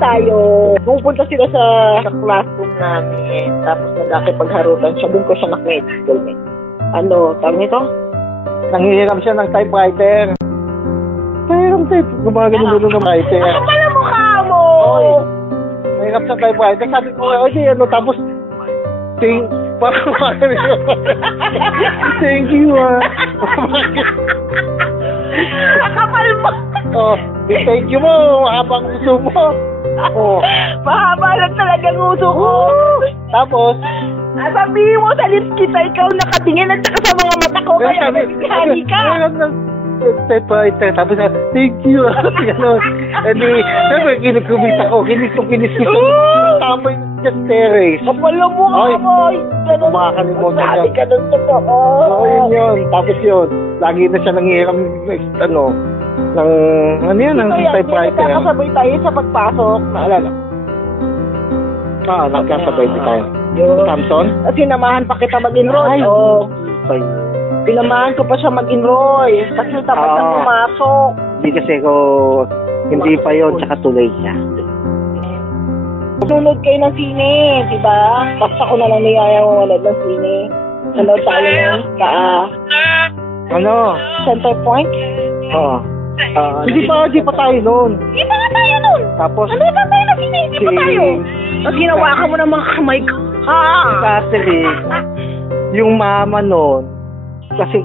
tayo. Pupunta sila sa classroom namin. Tapos nagkakipagharutan siya. Doon ko siya nakita. Ano, tawag nito? Nanghihiram siya ng typewriter. Mayroong gumagano ng typewriter. Ano pala mukha mo? Nanghihiram siya ng typewriter. Sabi ko, di ano, tapos, thank you, Nakapal mo. Oh, thank you mo, habang gusto mo. Oh. Mahaba lang talaga ang uso ko. Tapos, sabihin mo sa lips kita, ikaw nakatingin at saka sa mga mata ko, kaya nabibigani ka. Tapos, thank you. Hindi, sabi, kinikubita ko, kinis ko. Tapos, just terrace. Kapala mo nga mo. Makakalimutan sabi ka ng totoo. Oo, yun. Tapos yun, lagi na siya nangihiram, ng typewriter. Nakasabay tayo sa pagpasok, naalala. Nagkasabay tayo. Samson? At sinamahan pa kita mag-enroll. Oo. Pinamahan ko pa siya mag-enroll. Kasi tapos na pumasok. Hindi kasi hindi pa yun, tsaka tuloy siya. Sunod kayo ng sine, di ba? Basta ko na lang niyaya mo walad ng sine. Ano tayo nun? Center Point? Oo. Hindi pa tayo nun. Hindi pa nga tayo nun. Tapos, ano ba tayo ng sine? Hindi pa tayo. Tapos ginawa ka mo ng mga kamay ko. Catherine, yung mama nun, kasi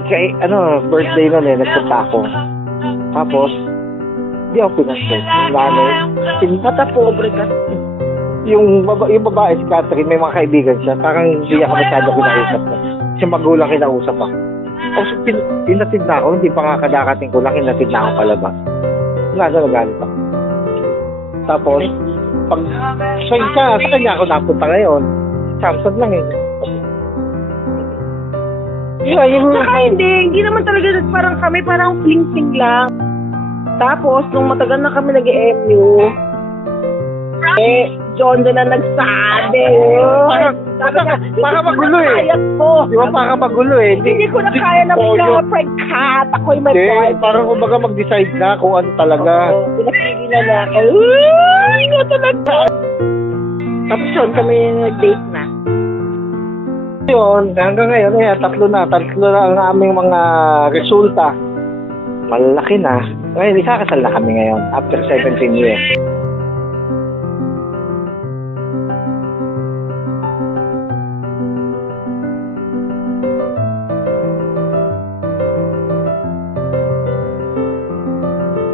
birthday nun nagpunta ako. Tapos, di ako pinasok. Mata pobre ka. Yung babae si Catherine, may mga kaibigan siya. Parang hindi ako masyado kinausap ko. Kasi magulang kinausap ako. Tapos, pinatid na ako. Hindi pa nga kadakating ko lang, pinatid na ako palabas. Nagalit ako. Tapos, pag sa kanya ako napunta ngayon, Samson lang Saka hindi naman talaga parang kami, parang fling-fling lang. Tapos, nung matagal na kami nag-MU, John doon na nagsabi. Para magulo eh. Di ba para magulo eh? Hindi ko na kaya na mag-prank cat. Ako'y may boy. Parang kumbaga mag-decide na kung ano talaga. Pinapigilan na ako. Ikaw talaga. Tapos yun, kami nag-date na. Yun, hanggang ngayon, tatlo na ang aming mga resulta. Malaki na. Ngayon, ikakasal na kami ngayon after 17 years.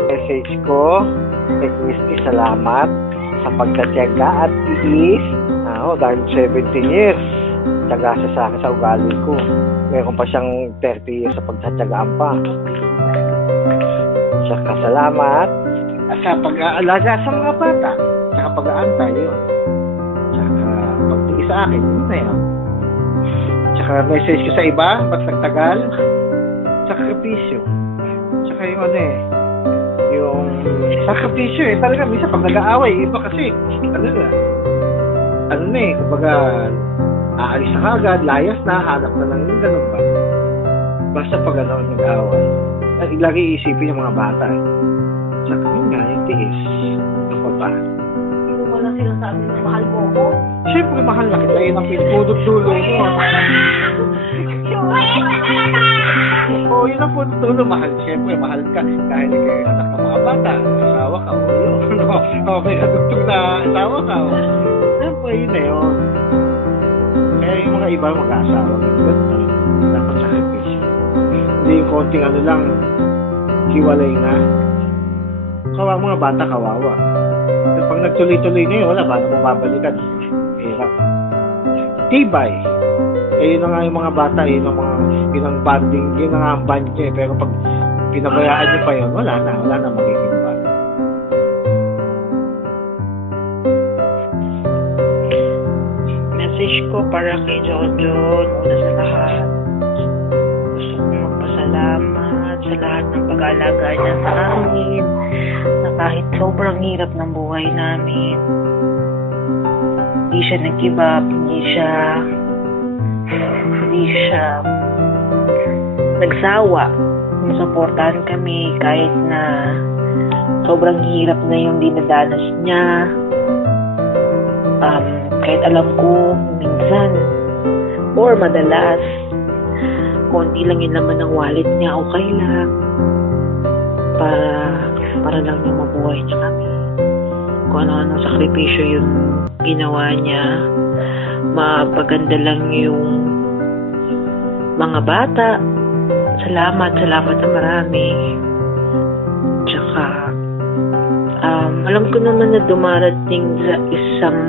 Message ko, kay Christy, salamat sa pagtatyaga at tiis. Dahil 17 years, tyaga siya sa akin sa ugali ko. Meron pa siyang 30 years sa pagtatyagaan pa. Saka salamat sa pag-aalaga sa mga bata. Saka pag-aantay yun. Saka pagtingin sa akin, yun na yun. Saka message ko sa iba, ba't nagtagal? Sakripisyo. Saka yung yung sakripisyo talaga minsan pag nag-aaway, iba kasi kumbaga aalis na kagad, layas na, hanap na lang yung ganun ba? Basta pag nag-aaway, lagi isipin yung mga bata Saka yun nga, yung tiis. Ako ba? Hindi mo lang sinasabi na mahal mo ko? Siyempre mahal na kita, yun ang pinutulog-tulo mo. Yun ang punto mahal. Siyempre, mahal ka. Dahil kay anak ng mga bata, asawa ka, may kadugtog na asawa ka. Siyempre, yun na yun. Kaya yung mga iba mag-aasawa, dapat sakripisyo. Hindi yung konting lang, hiwalay na. Mga bata, kawawa. At pag nagtuloy-tuloy na yun, wala, paano mo babalikan? Hirap. Tibay. Yun na nga yung mga bata, yun ang banding, yun na nga ang band niya. Pero pag pinabayaan niyo pa yun, wala na magiging band. Message ko para kay Jojo, una sa lahat. Gusto kong magpasalamat sa lahat ng pag-aalaga niya sa amin, na kahit sobrang hirap ng buhay namin, hindi siya nag-give up, hindi siya nagsawa. Suportahan kami kahit na sobrang hirap na yung dinadanas niya. Kahit alam ko minsan or madalas konti lang yung laman ng wallet niya, okay lang para lang yung mabuhay niya kami. Kung ano-anong sakripisyo yung ginawa niya, mapaganda lang yung mga bata. Salamat na marami. Tsaka alam ko naman na dumarating sa isang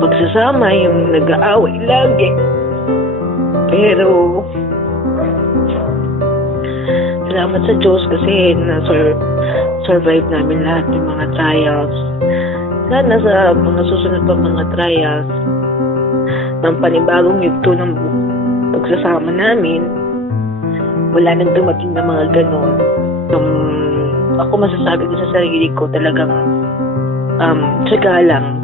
pagsasama yung nag-aaway lagi. Pero salamat sa Diyos kasi survive namin lahat yung mga trials. Sana sa mga susunod pa mga trials ng panibagong yugto ng pagsasama namin, wala nang dumating na mga ganon. Ako masasabi ko sa sarili ko talagang tsaga lang.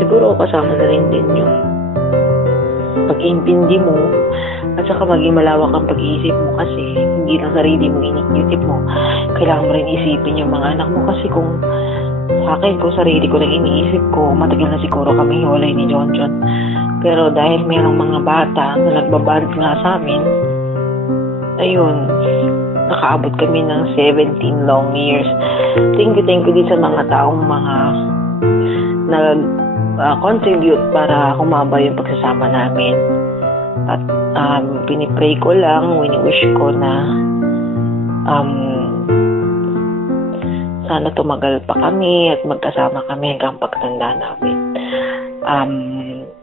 Siguro kasama na rin din yung pag-iintindi mo at saka maging malawak ang pag-iisip mo kasi hindi lang sarili mo iniisip mo, kailangan mo rin isipin yung mga anak mo kasi kung sa akin, kung sarili ko lang iniisip ko, matagal na siguro kami hiwalay ni John. Pero dahil mayroong mga bata na nagbaband nga sa amin, ayun, nakaabot kami ng 17 long years. Thank you din sa mga taong mga nag-contribute para humaba yung pagsasama namin. At pinipray ko lang, wini-wish ko na sana tumagal pa kami at magkasama kami hanggang pagtanda namin.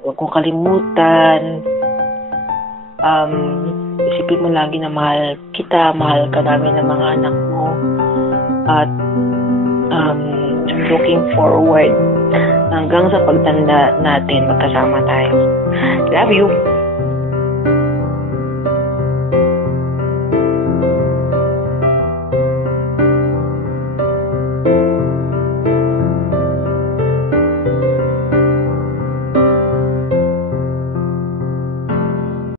Huwag kong kalimutan, isipin mo lagi na mahal kita, mahal ka namin ng mga anak mo, at looking forward hanggang sa pagtanda natin magkasama tayo. Love you!